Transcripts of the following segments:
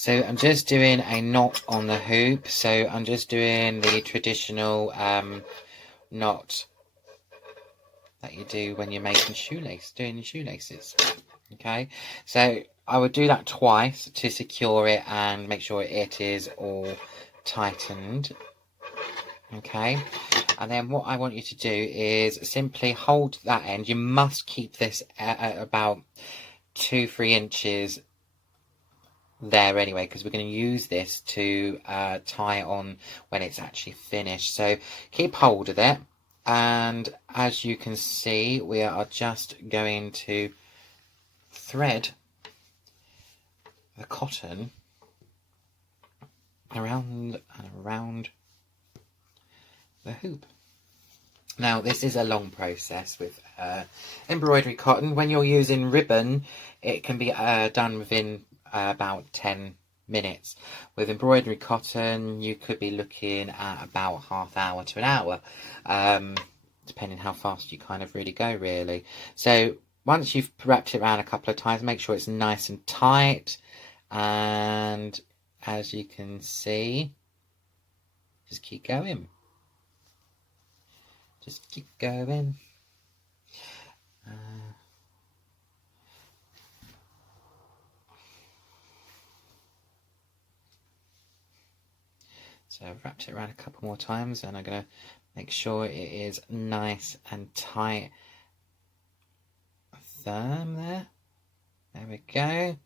So I'm just doing a knot on the hoop. So I'm just doing the traditional knot that you do when you're making doing your shoelaces. Okay, so I would do that twice to secure it and make sure it is all tightened. Okay, and then what I want you to do is simply hold that end. You must keep this at about 2-3 inches there anyway, because we're going to use this to tie it on when it's actually finished. So keep hold of it, and as you can see, we are just going to thread the cotton around and around the hoop. Now this is a long process with embroidery cotton. When you're using ribbon, it can be done within about 10 minutes. With embroidery cotton, you could be looking at about half hour to an hour, depending how fast you kind of really go, really. So once you've wrapped it around a couple of times, make sure it's nice and tight, and as you can see, just keep going. Just keep going. So I've wrapped it around a couple more times, and I'm going to make sure it is nice and tight. Firm there. There we go.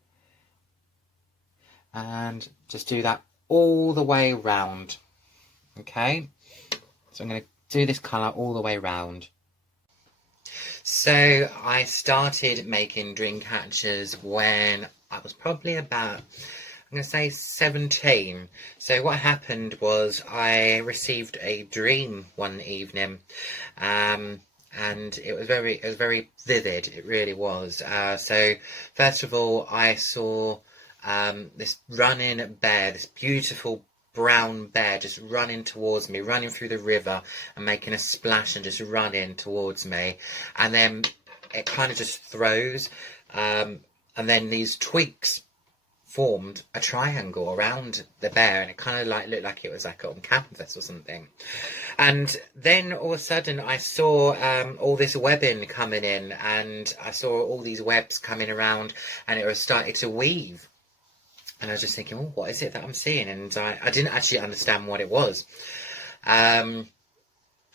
And just do that all the way round. Okay? So I'm going to do this colour all the way round. So I started making dream catchers when I was probably about, I'm going to say 17. So what happened was I received a dream one evening, and it was very vivid. It really was. So first of all, I saw this running bear, this beautiful brown bear, just running towards me, running through the river and making a splash and just running towards me. And then it kind of just throws, and then these twigs formed a triangle around the bear, and it kind of like looked like it was like on canvas or something. And then all of a sudden I saw all this webbing coming in, and I saw all these webs coming around, and it was starting to weave. And I was just thinking, oh, what is it that I'm seeing? And I didn't actually understand what it was.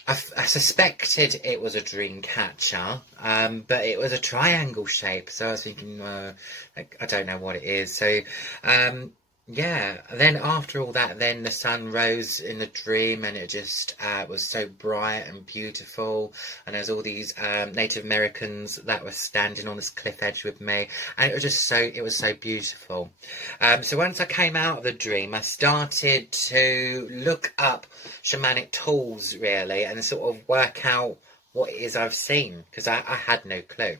I suspected it was a dream catcher, but it was a triangle shape. So I was thinking, I don't know what it is. So, yeah. Then after all that, then the sun rose in the dream, and it just was so bright and beautiful. And there's all these Native Americans that were standing on this cliff edge with me, and it was just so beautiful. So once I came out of the dream, I started to look up shamanic tools, really, and sort of work out what it is I've seen, because I had no clue.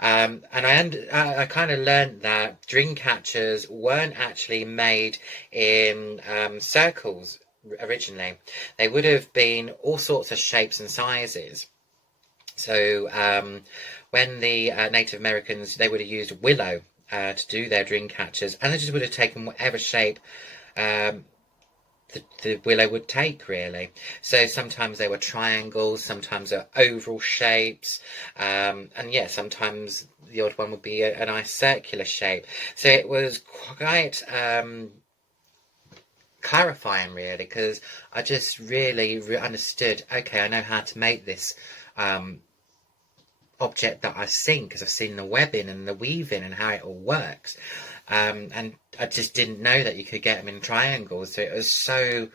And I kind of learned that dream catchers weren't actually made in circles originally. They would have been all sorts of shapes and sizes. So when the Native Americans, they would have used willow to do their dream catchers, and they just would have taken whatever shape the willow would take, really. So sometimes they were triangles, sometimes they're oval shapes, and yeah, sometimes the odd one would be a nice circular shape. So it was quite clarifying, really, because I just really understood, okay, I know how to make this object that I've seen, because I've seen the webbing and the weaving and how it all works. And I just didn't know that you could get them in triangles. So it was so,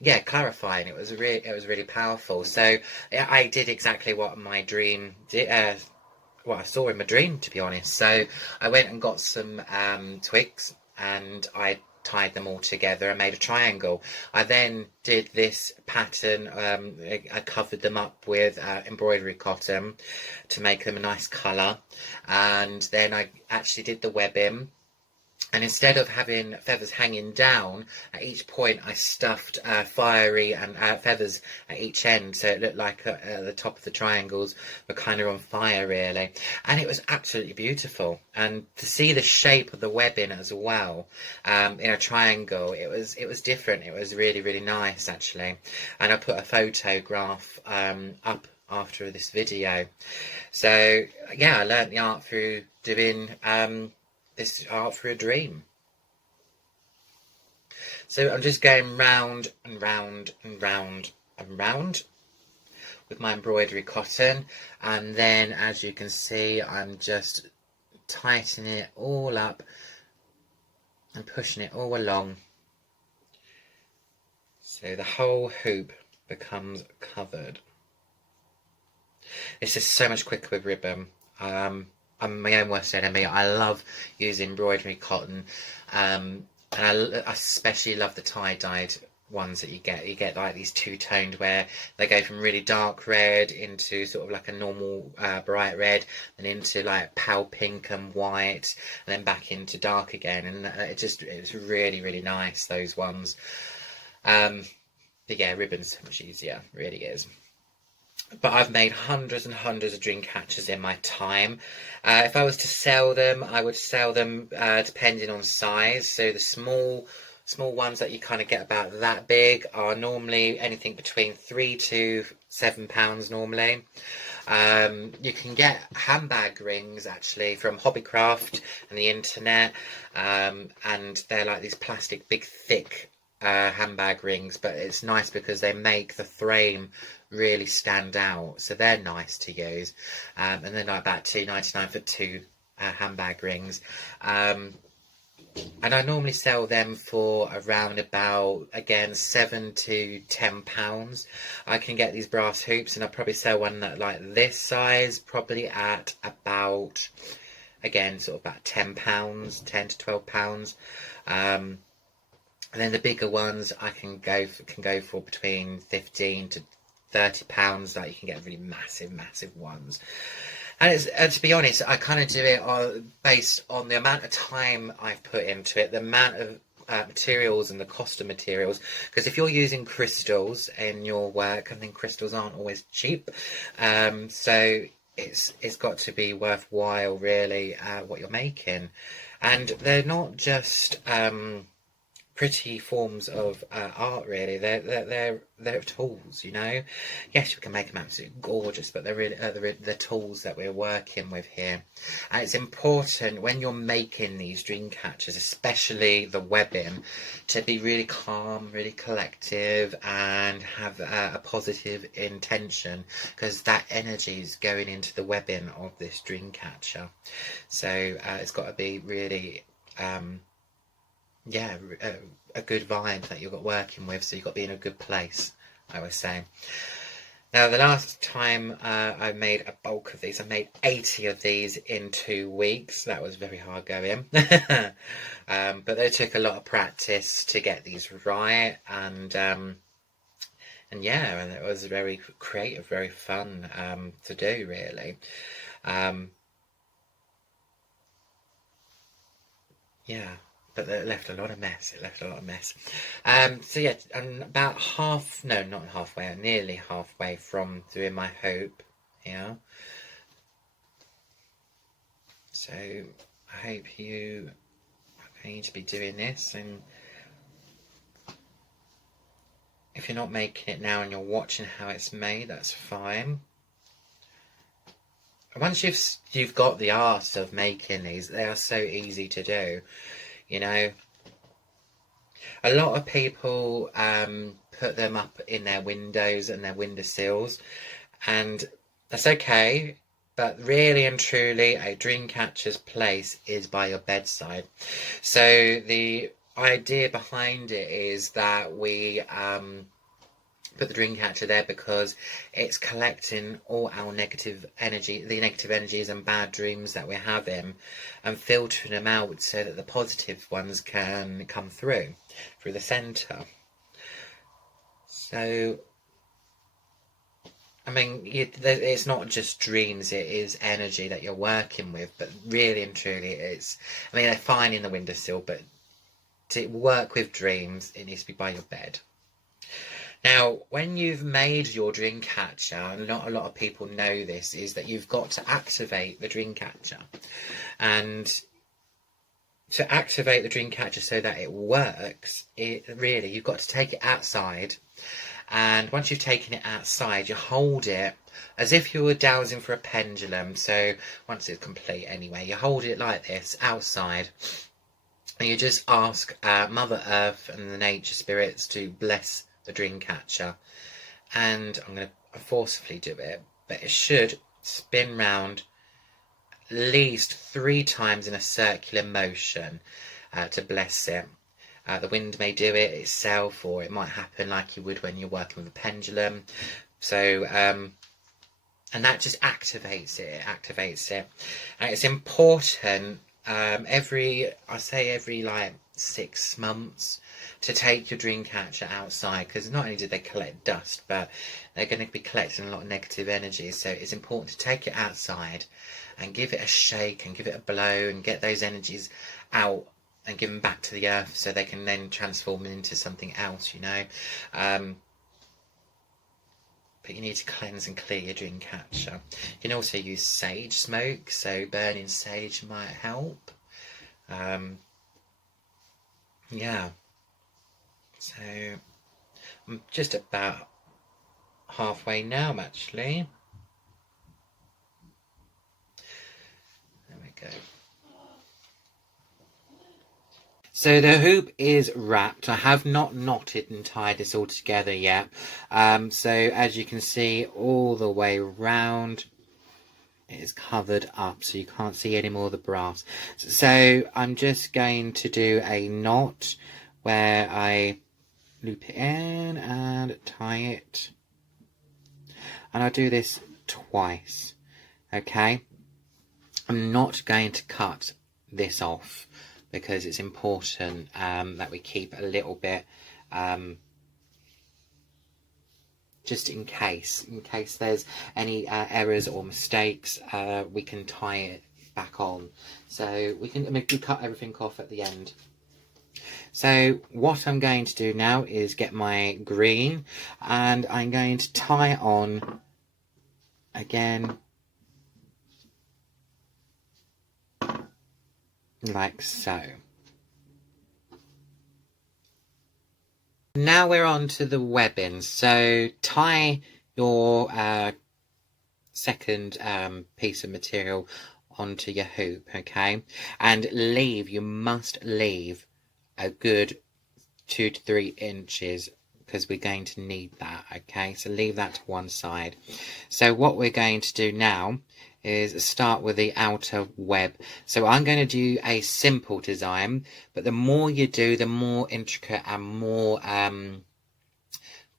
yeah, clarifying. It was really powerful. So I did exactly what my dream did, what I saw in my dream, to be honest. So I went and got some twigs, and I tied them all together and made a triangle. I then did this pattern. I covered them up with embroidery cotton to make them a nice colour, and then I actually did the webbing. And instead of having feathers hanging down at each point, I stuffed fiery and feathers at each end, so it looked like the top of the triangles were kind of on fire, really. And it was absolutely beautiful. And to see the shape of the webbing as well in a triangle, it was different. It was really, really nice, actually. And I put a photograph up after this video. So yeah, I learnt the art through doing this art for a dream. So I'm just going round and round and round and round with my embroidery cotton, and then as you can see, I'm just tightening it all up and pushing it all along, so the whole hoop becomes covered. This is so much quicker with ribbon. I'm my own worst enemy. I love using embroidery cotton, and I especially love the tie-dyed ones that you get. You get like these two-toned where they go from really dark red into sort of like a normal bright red, and into like pale pink and white, and then back into dark again. And it's really, really nice, those ones. But yeah, ribbon's so much easier, really is. But I've made hundreds and hundreds of dream catchers in my time. If I was to sell them, I would sell them depending on size. So the small ones that you kind of get about that big are normally anything between £3 to £7 normally. You can get handbag rings actually from Hobbycraft and the internet, and they're like these plastic big thick handbag rings, but it's nice because they make the frame really stand out, so they're nice to use, and they're like about £2.99 for two handbag rings, and I normally sell them for around about, again, £7 to £10. I can get these brass hoops, and I'll probably sell one that like this size probably at about, again, sort of about £10, £10 to £12. And then the bigger ones I can go for between £15 to £30. Like you can get really massive ones. And to be honest, I kind of do it based on the amount of time I've put into it, the amount of materials and the cost of materials. Because if you're using crystals in your work, I think crystals aren't always cheap. So it's got to be worthwhile, really, what you're making. And they're not just pretty forms of art, really. They're tools, you know. Yes, you can make them absolutely gorgeous, but they're really the tools that we're working with here. And it's important when you're making these dream catchers, especially the webbing, to be really calm, really collective, and have a positive intention, because that energy is going into the webbing of this dream catcher. So it's got to be really yeah, a good vibe that you're working with, so you've got to be in a good place, I would say. Now, the last time I made a bulk of these, I made 80 of these in 2 weeks. That was very hard going. But they took a lot of practice to get these right, and yeah, and it was very creative, very fun to do, really. Yeah. But it left a lot of mess. So yeah, I'm about not halfway, nearly halfway from doing my hoop here. So I hope you are going to be doing this, and if you're not making it now and you're watching how it's made, that's fine. Once you've got the art of making these, they are so easy to do. You know, a lot of people put them up in their windows and their windowsills, and that's okay, but really and truly a dream catcher's place is by your bedside. So the idea behind it is that we put the dream catcher there because it's collecting all our negative energy, the negative energies and bad dreams that we're having, and filtering them out so that the positive ones can come through the centre. So I mean, it's not just dreams, it is energy that you're working with, but really and truly it's, I mean, they're fine in the windowsill, but to work with dreams, it needs to be by your bed. Now, when you've made your dream catcher, and not a lot of people know this, is that you've got to activate the dream catcher. And to activate the dream catcher so that it works, you've got to take it outside. And once you've taken it outside, you hold it as if you were dowsing for a pendulum. So once it's complete anyway, you hold it like this outside. And you just ask Mother Earth and the nature spirits to bless the dream catcher. And I'm going to forcefully do it, but it should spin round at least 3 times in a circular motion to bless it. The wind may do it itself, or it might happen like you would when you're working with a pendulum. So, and that just activates it. It activates it, and it's important. Every like 6 months to take your dream catcher outside, because not only do they collect dust, but they're going to be collecting a lot of negative energy. So it's important to take it outside and give it a shake and give it a blow and get those energies out and give them back to the earth so they can then transform into something else, you know. But you need to cleanse and clear your dream catcher. You can also use sage smoke, so burning sage might help. Yeah. So I'm just about halfway now, actually. There we go. So the hoop is wrapped. I have not knotted and tied this all together yet. So as you can see, all the way round it is covered up, so you can't see any more of the brass. So I'm just going to do a knot where I loop it in and tie it. And I'll do this twice. Okay? I'm not going to cut this off, because it's important that we keep a little bit, just in case there's any errors or mistakes, we can tie it back on. So we cut everything off at the end. So what I'm going to do now is get my green, and I'm going to tie on again, like so. Now we're on to the webbing. So tie your second piece of material onto your hoop, okay? And you must leave a good 2 to 3 inches, because we're going to need that, okay? So leave that to one side. So what we're going to do now is start with the outer web. So I'm going to do a simple design, but the more you do, the more intricate and more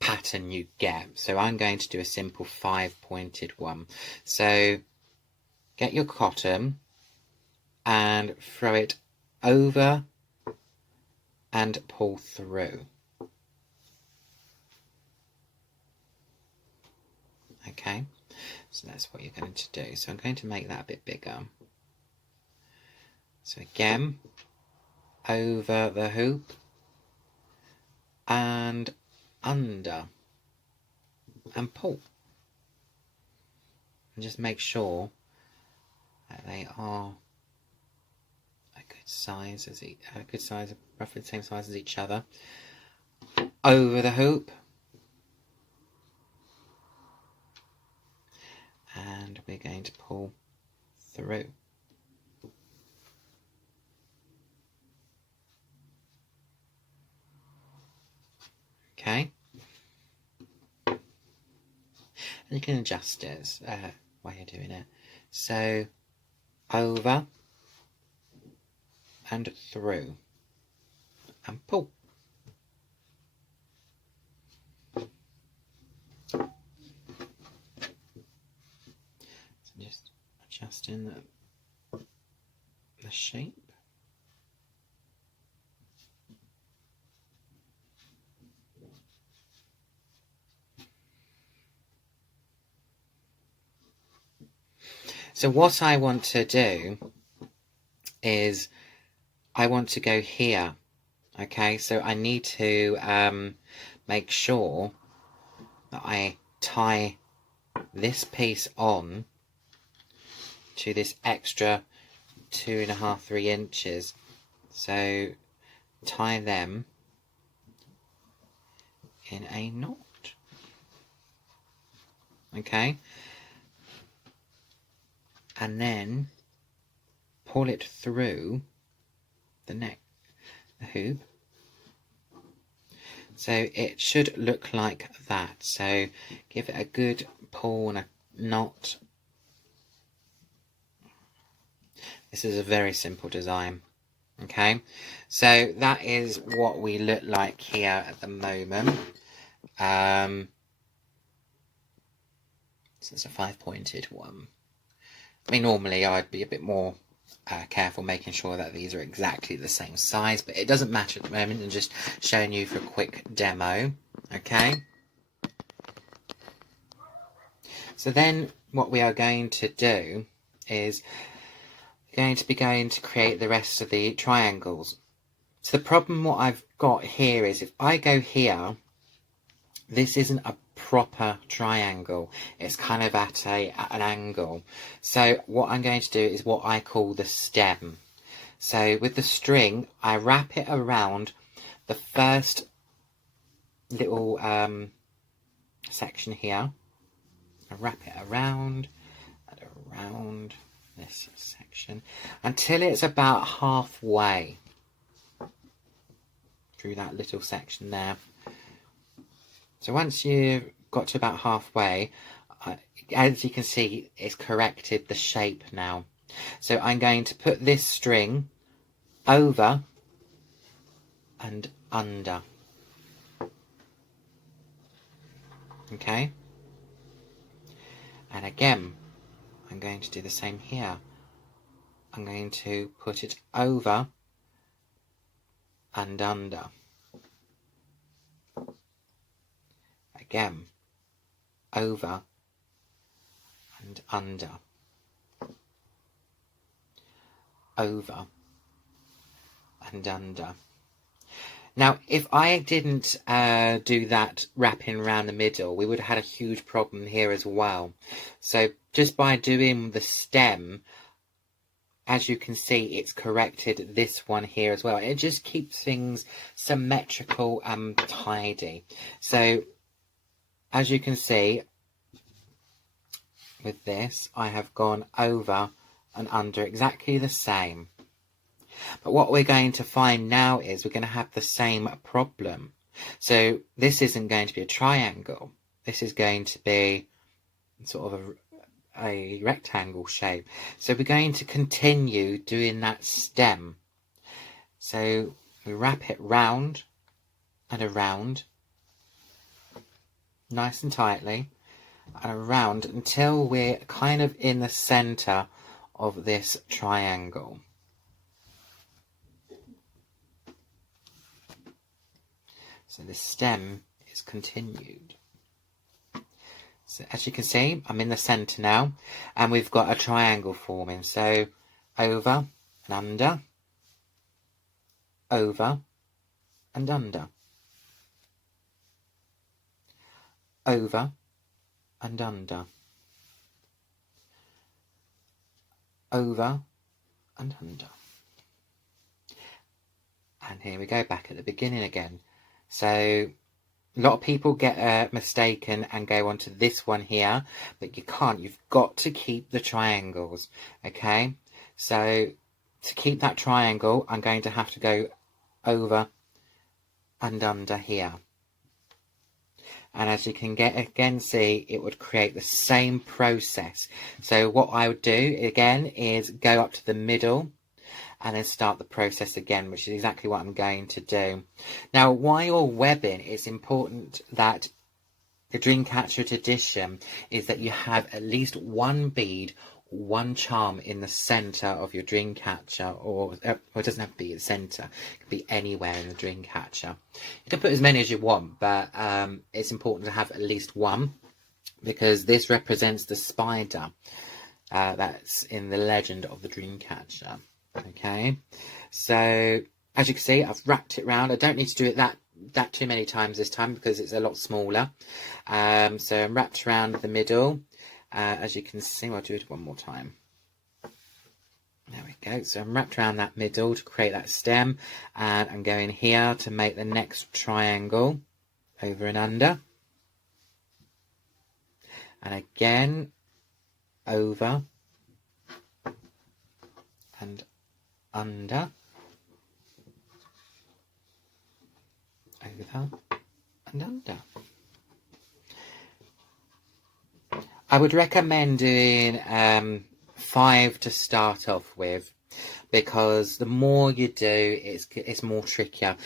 pattern you get. So I'm going to do a simple 5-pointed one. So get your cotton and throw it over and pull through. Okay, so that's what you're going to do. So I'm going to make that a bit bigger. So again, over the hoop and under and pull. And just make sure that they are a good size, roughly the same size as each other. Over the hoop. And we're going to pull through. Okay. And you can adjust it while you're doing it. So over and through and pull. Just adjusting the shape. So what I want to do is I want to go here. Okay, so I need to make sure that I tie this piece on to this extra 2.5, 3 inches. So tie them in a knot. Okay, and then pull it through the neck, the hoop. So it should look like that. So give it a good pull and a knot. This is a very simple design. Okay, so that is what we look like here at the moment. So it's a 5-pointed one. I mean, normally I'd be a bit more careful making sure that these are exactly the same size, but it doesn't matter at the moment. I'm just showing you for a quick demo. Okay, so then what we are going to do is going to create the rest of the triangles. So the problem what I've got here is if I go here, this isn't a proper triangle. It's kind of at an angle. So what I'm going to do is what I call the stem. So with the string, I wrap it around the first little section here. I wrap it around and around this section until it's about halfway through that little section there. So once you've got to about halfway, as you can see, it's corrected the shape now. So I'm going to put this string over and under. Okay? And again, I'm going to do the same here. I'm going to put it over and under. Again, over and under. Over and under. Now, if I didn't do that wrapping around the middle, we would have had a huge problem here as well. So just by doing the stem, as you can see, it's corrected this one here as well. It just keeps things symmetrical and tidy. So as you can see, with this, I have gone over and under exactly the same. But what we're going to find now is we're going to have the same problem. So this isn't going to be a triangle. This is going to be sort of a rectangle shape. So we're going to continue doing that stem. So we wrap it round and around, nice and tightly, and around until we're kind of in the center of this triangle. So the stem is continued. So as you can see, I'm in the center now, and we've got a triangle forming. So over and under, over and under, over and under, over and under. And here we go, back at the beginning again. So a lot of people get mistaken and go onto this one here, but you can't. You've got to keep the triangles, okay? So to keep that triangle, I'm going to have to go over and under here. And as you can again see, it would create the same process. So what I would do again is go up to the middle and then start the process again, which is exactly what I'm going to do. Now, while you're webbing, it's important that the Dreamcatcher tradition is that you have at least one bead, one charm in the center of your Dreamcatcher, or it doesn't have to be the center, it can be anywhere in the Dreamcatcher. You can put as many as you want, but it's important to have at least one, because this represents the spider. that's in the legend of the Dreamcatcher. Okay, so as you can see, I've wrapped it round. I don't need to do it that too many times this time because it's a lot smaller. So I'm wrapped around the middle. As you can see, I'll do it one more time. There we go. So I'm wrapped around that middle to create that stem, and I'm going here to make the next triangle over and under, and again over and under, over and under. I would recommend doing 5 to start off with, because the more you do, it's more trickier.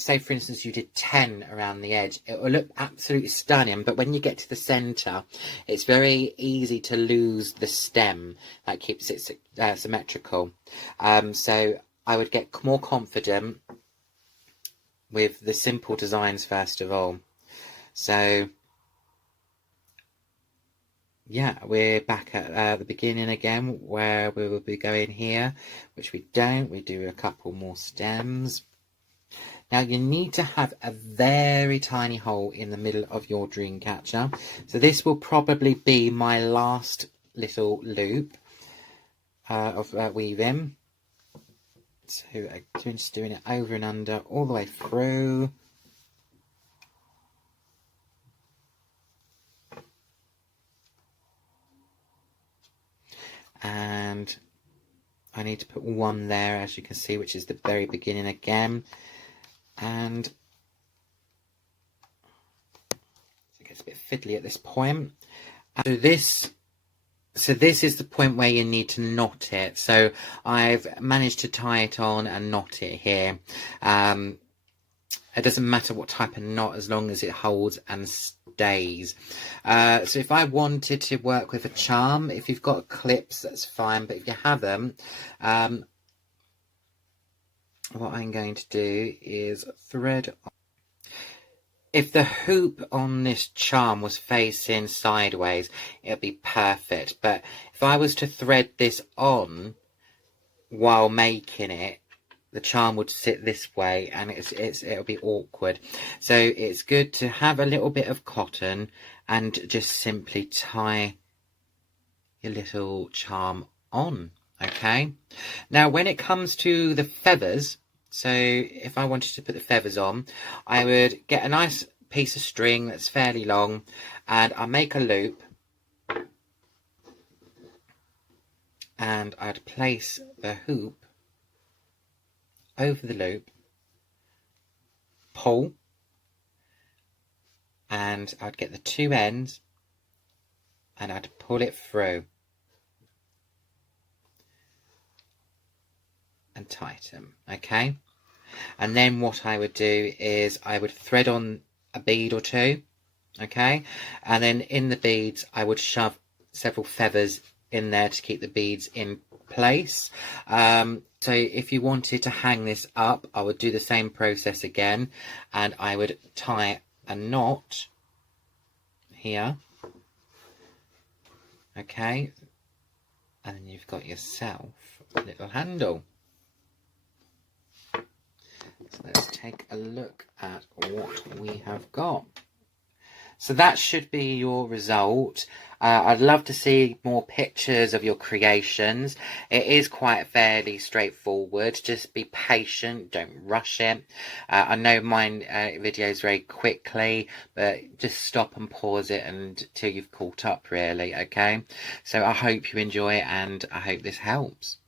Say for instance you did 10 around the edge, it will look absolutely stunning, but when you get to the center, it's very easy to lose the stem that keeps it symmetrical. So I would get more confident with the simple designs first of all. So yeah, we're back at the beginning again, where we will be going here, which we don't. We do a couple more stems. Now you need to have a very tiny hole in the middle of your dream catcher. So this will probably be my last little loop of weaving. So I'm just doing it over and under all the way through. And I need to put one there, as you can see, which is the very beginning again. And it gets a bit fiddly at this point. So this is the point where you need to knot it. So I've managed to tie it on and knot it here. It doesn't matter what type of knot, as long as it holds and stays. So if I wanted to work with a charm, if you've got clips, that's fine. But if you haven't, what I'm going to do is thread. If the hoop on this charm was facing sideways, it would be perfect. But if I was to thread this on while making it, the charm would sit this way, and it'll be awkward. So it's good to have a little bit of cotton and just simply tie your little charm on. Okay, now when it comes to the feathers, so if I wanted to put the feathers on, I would get a nice piece of string that's fairly long, and I'll make a loop, and I'd place the hoop over the loop, pull, and I'd get the two ends and I'd pull it through and tighten. Okay, and then what I would do is I would thread on a bead or two. Okay, and then in the beads I would shove several feathers in there to keep the beads in place. So if you wanted to hang this up, I would do the same process again, and I would tie a knot here. Okay, and then you've got yourself a little handle. So let's take a look at what we have got. So that should be your result. I'd love to see more pictures of your creations. It is quite fairly straightforward. Just be patient, don't rush it. I know mine videos very quickly, but just stop and pause it until you've caught up, really, okay? So I hope you enjoy it, and I hope this helps.